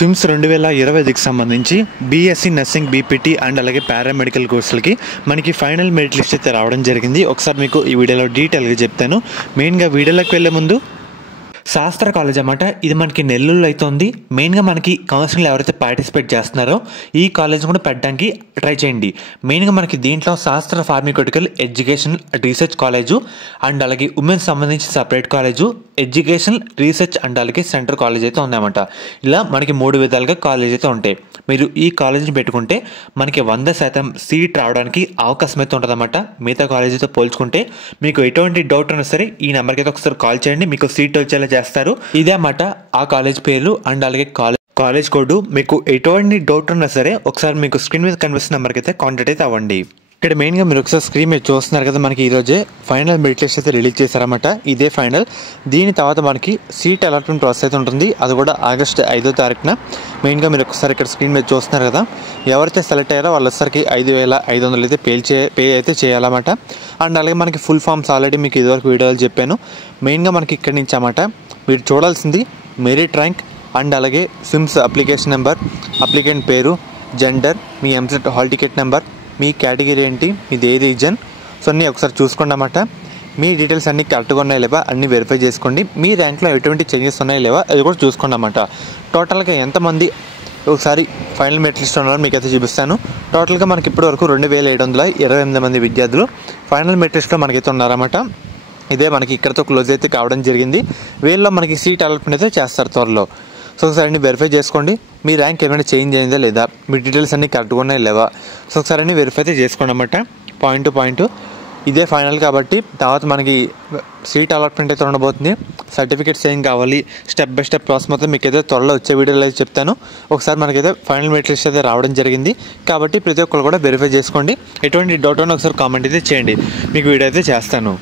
స్విమ్స్ 2020కి సంబంధించి BSc nursing, BPT and అలాగే paramedical కోర్సులకి మనకి ఫైనల్ మెరిట్ లిస్ట్ అయితే రావడం జరిగింది. ఒకసారి మీకు ఈ వీడియోలో డీటెయిల్గా చెప్తాను. మెయిన్గా వీడియోలోకి వెళ్ళే ముందు శాస్త్ర కాలేజ్ అన్నమాట. ఇది మనకి నెల్లూరులో అయితే ఉంది. మెయిన్గా మనకి కౌన్సిలింగ్ ఎవరైతే పార్టిసిపేట్ చేస్తున్నారో ఈ కాలేజ్ కూడా పెట్టడానికి ట్రై చేయండి. మెయిన్గా మనకి దీంట్లో శాస్త్ర pharmaceutical education research college and అలాగే ఉమెన్స్ సంబంధించి separate college, education research and అలాగే సెంటర్ కాలేజ్ అయితే ఉందన్నమాట. ఇలా మనకి 3 విధాలుగా కాలేజ్ అయితే ఉంటాయి. మీరు ఈ కాలేజీని పెట్టుకుంటే మనకి 100% సీట్ రావడానికి అవకాశం అయితే ఉంటుందన్నమాట. మిగతా కాలేజీతో పోల్చుకుంటే మీకు ఎటువంటి డౌట్ ఉన్నా సరే ఈ నెంబర్కి అయితే ఒకసారి కాల్ చేయండి, మీకు సీట్ వచ్చేలా చేస్తారు. ఇదే అన్నమాట ఆ కాలేజ్ పేర్లు అండ్ అలాగే కాలేజ్ కోడ్. మీకు ఎటువంటి డౌట్ ఉన్నా సరే ఒకసారి మీకు స్క్రీన్ మీద కనిపిస్తున్న నెంబర్కి అయితే కాంటాక్ట్ అయితే అవ్వండి. ఇక్కడ మెయిన్గా మీరు ఒకసారి స్క్రీన్ మీద చూస్తున్నారు కదా, మనకి ఈరోజే ఫైనల్ మెరిట్ లిస్ట్ అయితే రిలీజ్ చేశారన్నమాట. ఇదే ఫైనల్. దీని తర్వాత మనకి సీట్ అలాట్మెంట్ ప్రాసెస్ అయితే ఉంటుంది. అది కూడా ఆగస్టు 5వ తారీఖున. మెయిన్గా మీరు ఒకసారి ఇక్కడ స్క్రీన్ మీద చూస్తున్నారు కదా, ఎవరైతే సెలెక్ట్ అయ్యారో వాళ్ళొసరికి 5,500 అయితే పే అయితే చేయాలన్నమాట. అండ్ అలాగే మనకి ఫుల్ ఫామ్స్ ఆల్రెడీ మీకు ఇదివరకు వీడియోలు చెప్పాను. మెయిన్గా మనకి ఇక్కడి నుంచి అన్నమాట మీరు చూడాల్సింది మెరిట్ ర్యాంక్ అండ్ అలాగే స్విమ్స్ అప్లికేషన్ నెంబర్, అప్లికెంట్ పేరు, జెండర్, మీ ఎంసెట్ హాల్ టికెట్ నెంబర్, మీ కేటగిరీ ఏంటి, మీది ఏ రీజన్, సో అన్నీ ఒకసారి చూసుకోండి అన్నమాట. మీ డీటెయిల్స్ అన్నీ కరెక్ట్గా ఉన్నాయా లేవా అన్నీ వెరిఫై చేసుకోండి. మీ ర్యాంక్లో ఎటువంటి చేంజెస్ ఉన్నాయా లేవా అది కూడా చూసుకోండి అన్నమాట. టోటల్గా ఎంతమంది ఒకసారి ఫైనల్ మెరిట్ లిస్ట్ ఉన్నారో మీకు అయితే చూపిస్తాను. టోటల్గా మనకి ఇప్పటి వరకు 2,728 మంది విద్యార్థులు ఫైనల్ మెరిట్ లిస్ట్లో మనకైతే ఉన్నారన్నమాట. ఇదే మనకి ఇక్కడతో క్లోజ్ అయితే కావడం జరిగింది. వీళ్ళలో మనకి సీట్ అలాట్మెంట్ అయితే చేస్తారు త్వరలో. సో ఒకసారి అన్ని వెరిఫై చేసుకోండి. మీ ర్యాంక్ ఏమైనా చేంజ్ అయిందా లేదా, మీ డీటెయిల్స్ అన్నీ కరెక్ట్గా ఉన్నాయా లేవా, సో ఒకసారి అన్ని వెరిఫై అయితే చేసుకోండి అన్నమాట. పాయింట్ టు పాయింట్ ఇదే ఫైనల్ కాబట్టి తర్వాత మనకి సీట్ అలాట్మెంట్ అయితే ఉండబోతుంది. సర్టిఫికేట్స్ ఏం కావాలి, స్టెప్ బై స్టెప్ ప్రాసెస్ మొత్తం మీకు అయితే త్వరలో వచ్చే వీడియోలో అయితే చెప్తాను. ఒకసారి మనకైతే ఫైనల్ మెరిట్ లిస్ట్ అయితే రావడం జరిగింది కాబట్టి ప్రతి ఒక్కరు కూడా వెరిఫై చేసుకోండి. ఎటువంటి డౌట్ ఉన్నా ఒకసారి కామెంట్ అయితే చేయండి, మీకు వీడియో అయితే చేస్తాను.